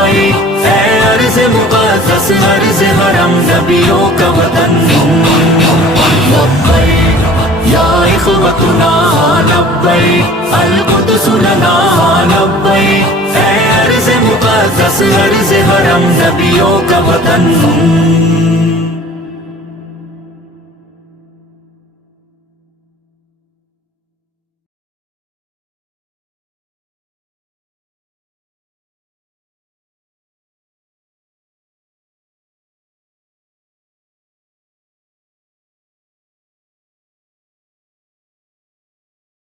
लब्बैक ऐ अर्ज़ मुक़द्दस अर्ज़ हरम नबियों का वतन। लब्बैक या इख़्वतुना लब्बैक अल क़ुद्स लना लब्बैक ऐ अर्ज़ मुक़द्दस अर्ज़ हरम नबियों का वतन।